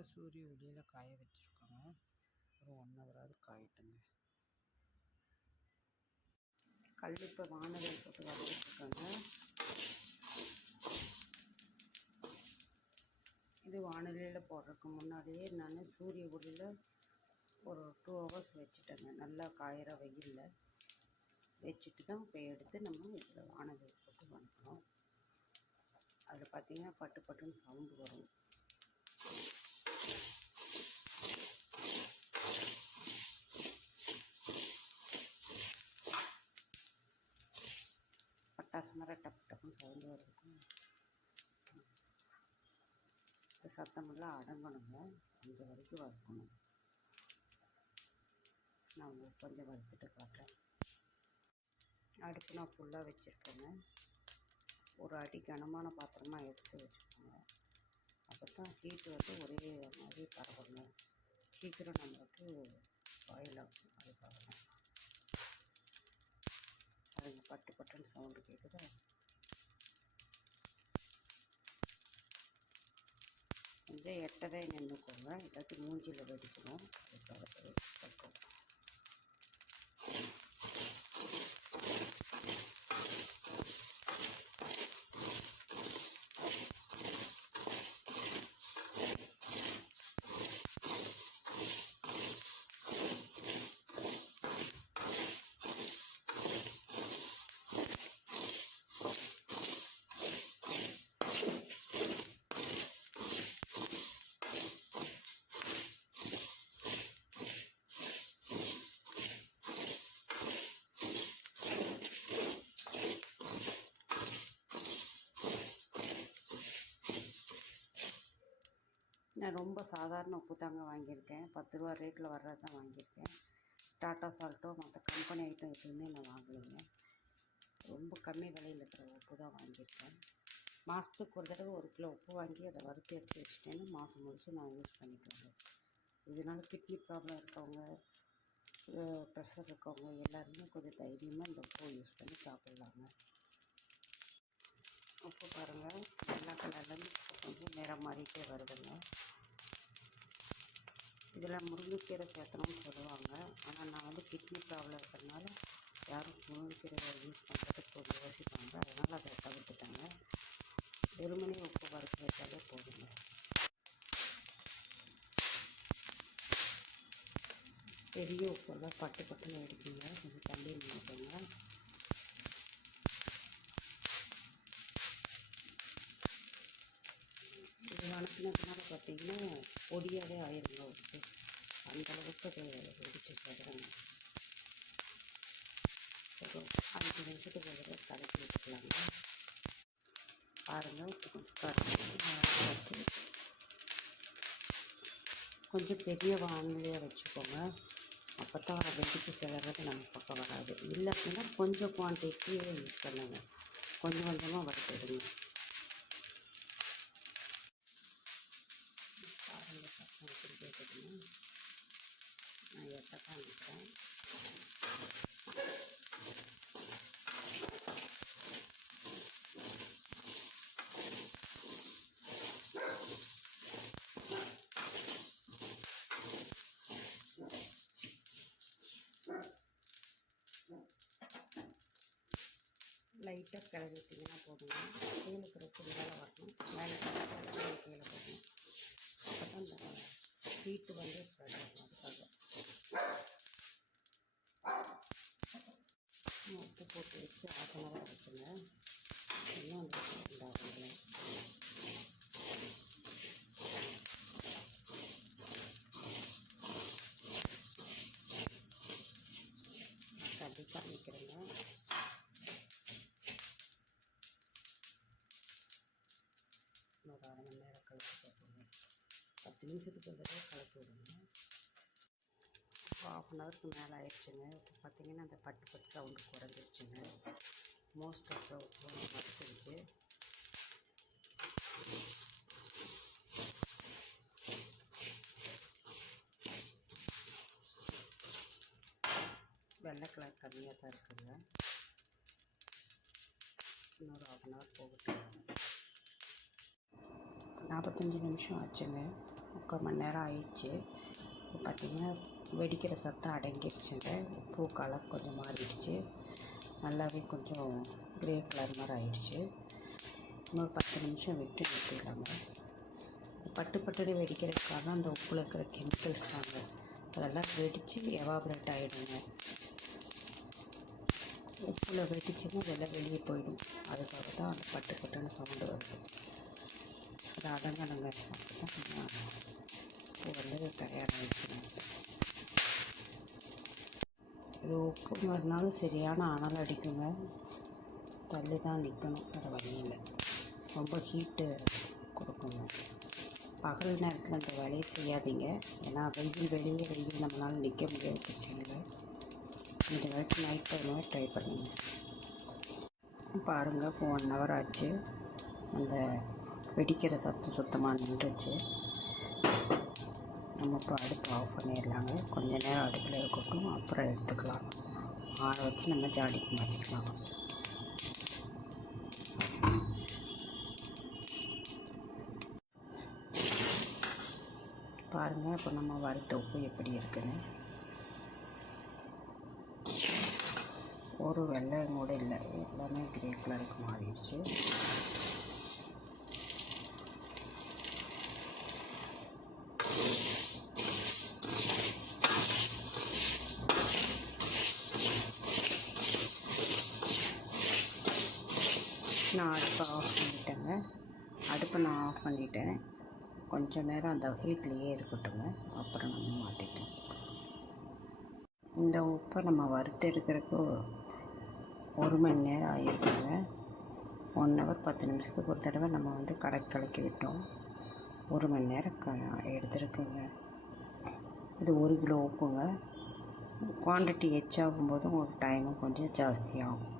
இப்போ சூரிய ஒளியில் காய வச்சுருக்கோங்க. ஒரு ஒன் ஹவராவது காயட்டுங்க. கல் இப்போ வானவில் போட்டு வச்சுருக்காங்க. இது வானொலியில் போடுறதுக்கு முன்னாடியே நான் சூரிய ஒளியில் ஒரு டூ ஹவர்ஸ் வச்சுட்டேங்க. நல்லா காயிற வெயிலில் வச்சுட்டு தான் இப்போ எடுத்து நம்ம இதில் வானவில் போட்டு வணக்கணும் அதில் பார்த்தீங்கன்னா பட்டு பட்டுன்னு சவுண்டு வரும். பட்டாசு மாதிரி டப்பு டப்புன்னு சவுண்டு வருது. இந்த சத்தமெல்லாம் அடங்கணுங்க. கொஞ்சம் வரைக்கும் வறுக்கணும். நான் உங்களுக்கு கொஞ்சம் வறுத்துட்டு காட்டுறேன். அடுப்பு நான் ஃபுல்லாக வச்சுருக்கேங்க. ஒரு அடி கனமான பாத்திரமாக எடுத்து வச்சுக்கோங்க. அப்போ தான் ஹீட்டு வந்து ஒரே மாதிரி பரவணும். சீக்கிரம் நம்மளுக்கு பாயில் ஆகும் அதுக்காக தான் அதுங்க பட்டு பட்டுன்னு சவுண்டு கேட்குதா கொஞ்சம் எட்டவே நின்றுக்கோங்க எல்லாத்தையும் மூஞ்சியில் வெடிக்கணும். அதுக்காக இருக்கும் நான் ரொம்ப சாதாரண உப்பு தாங்க வாங்கியிருக்கேன். பத்து ரூபா ரேட்டில் வர்றது தான் வாங்கியிருக்கேன். டாட்டா சால்ட்டோ மற்ற கம்பெனி ஐட்டம் எதுவுமே நான் வாங்கலைங்க. ரொம்ப கம்மி விலையில் இருக்கிற உப்பு தான் வாங்கியிருக்கேன். மாதத்துக்கு ஒரு தடவை ஒரு கிலோ உப்பு வாங்கி அதை வறுத்து எடுத்து வச்சுட்டேன்னு மாதம் முழுசும் நான் யூஸ் பண்ணிக்கிறேன் இதனால் கிட்னி ப்ராப்ளம் இருக்கவங்க ப்ரெஷர் இருக்கவங்க எல்லாருமே கொஞ்சம் தைரியமாக இந்த உப்பு யூஸ் பண்ணி சாப்பிட்லாங்க. உப்பு பாருங்கள் எல்லா கலர்லேருந்து கொஞ்சம் நிறம் மாறிட்டே வருதுங்க. இதில் முருங்கைக்கீரை சேர்த்தணும்னு சொல்லுவாங்க. ஆனால் நான் வந்து கிட்னி ப்ராப்ளம் இருக்கிறதுனால யாரும் முருங்கைக்கீரை யூஸ் பண்ணுறதுக்கு கொஞ்சம் யோசிப்பாங்க. அதனால் அதை தவிர்த்துட்டாங்க. வெறுமனே உப்பு வறுத்து வச்சாலே போதுங்க. பெரிய உப்பெல்லாம் பட்டு பட்டுன்னு எடுப்பீங்க கொஞ்சம் தள்ளி நினைக்கோங்க இது பின்னால் பார்த்தீங்கன்னா பொடியாகவே ஆயிருங்க அவருக்கு அந்தளவுக்கு அது வெடிச்சு சொல்கிறாங்க ஒரு அஞ்சு நிமிஷத்துக்கு ஒரு கலக்கி வச்சுக்கலாங்க பாருங்கள் உப்பு கொஞ்சம் பெரிய வானிலையாக வச்சுக்கோங்க. அப்போ தான் வெடிச்சு கிளறது நம்ம பக்கம் வராது. இல்லை அப்படின்னா கொஞ்சம் குவான்டிட்டியே யூஸ் பண்ணுங்க. கொஞ்சம் கொஞ்சமாக வறுத்துடுங்க பாருங்கள் சத்தம் எப்படி கேட்குதுன்னு நான் எட்ட காமிக்கிறேன் லைட்டாக கிளறி விட்டிங்கன்னா போதுங்க. தேனுக்கு ரொம்ப மேலே வரணும். மேலே கிளறி கீழே போடணும் அப்போ தான் இந்த ஹீட்டு வந்து ஸ்ப்ரெட் ஆகும். அதுக்காக. உப்பு போட்டு வச்சு ஆஃப் அன் ஹவர் வச்சுங்க. இன்னும் பத்து நிமிஷத்துக்கு ஒரு தடவை கலக்கி விடுங்க இப்போ ஹாஃப் அன் ஹவருக்கு மேலே ஆயிடுச்சுங்க. இப்போ பார்த்தீங்கன்னா அந்த பட்டு பட்டு சவுண்டு குறைஞ்சிருச்சுங்க. மோஸ்ட் ஆஃப் மறைச்சிருச்சு வெள்ளை கலர் கம்மியாக தான் இருக்குதுங்க இன்னொரு ஹாஃப் அன் ஹவர் போகட்டும் நாற்பத்தஞ்சு நிமிஷம் ஆச்சுங்க. முக்கால் மணி நேரம் ஆயிடுச்சு. இப்போ பார்த்திங்கன்னா வெடிக்கிற சத்தம் அடங்கிடுச்சுங்க பூ கலர் கொஞ்சம் மாறிடுச்சு. நல்லாவே கொஞ்சம் க்ரே கலர் மாதிரி ஆயிடுச்சு. இன்னொரு பத்து நிமிஷம் விட்டு நிறுத்திடலாங்க. பட்டு பட்டுனு வெடிக்கிறதுக்காக அந்த உப்பில் இருக்கிற கெமிக்கல்ஸ் தாங்க. அதெல்லாம் வெடித்து எவாபரேட் ஆகிடுங்க உப்பில் வெடிச்சுன்னா அதெல்லாம் வெளியே போயிடும். அதுக்காக தான் அந்த பட்டு பட்டுன்னு சவுண்டு வருது. அப்புறம் அடங்கணுங்க அப்போ தான் உப்பு வந்து தயாராகிடுச்சுங்க இது உப்புங்கிறதுனால சரியான அனல் அடிக்குங்க? தள்ளி தான் நிற்கணும் வேறு வழியில் ரொம்ப ஹீட்டு கொடுக்குங்க. பகல் நேரத்தில் அந்த வேலையை செய்யாதீங்க. ஏன்னா வெயில் வெளியே வெயில் நம்மளால் நிற்க முடியாது பிரச்சனையில். இந்த வரைக்கும் நைட் டைமே ட்ரை பண்ணுங்க. பாருங்கள் இப்போ ஒன் ஹவர் ஆச்சு. அந்த வெடிக்கிற சத்தம் சுத்தமாக நின்றுச்சு. நம்ம இப்போ அடுப்பு ஆஃப் பண்ணிடலாங்க. கொஞ்ச நேரம் அடுப்பில் இருக்கட்டும் அப்புறம் எடுத்துக்கலாம். ஆற வச்சு நம்ம ஜாடிக்கு மாற்றிக்கலாம் பாருங்கள் இப்போ நம்ம வறுத்த உப்பு எப்படி இருக்குன்னு. ஒரு வெள்ளையும் கூட இல்லை எல்லாமே கிரே கலருக்கு மாறிடுச்சு. நான் அடுப்பை ஆஃப் பண்ணிட்டேங்க. அடுப்பை நான் ஆஃப் பண்ணிட்டேன். கொஞ்ச நேரம் அந்த ஹீட்லேயே இருக்கட்டுங்க. அப்புறம் நம்ம மாற்றிக்கலாம் இந்த உப்பை நம்ம வறுத்தெடுக்கிறதுக்கு ஒரு மணி நேரம் ஆகிருக்குங்க ஒன் ஹவர் பத்து நிமிஷத்துக்கு ஒரு தடவை நம்ம வந்து கலக்கி கலக்கி விட்டோம். ஒரு மணி நேரம் க எடுத்துருக்குங்க. இது ஒரு கிலோ உப்புங்க. குவான்டிட்டி எச்சாகும் ஆகும்போது உங்களுக்கு டைமும் கொஞ்சம் ஜாஸ்தியாகும்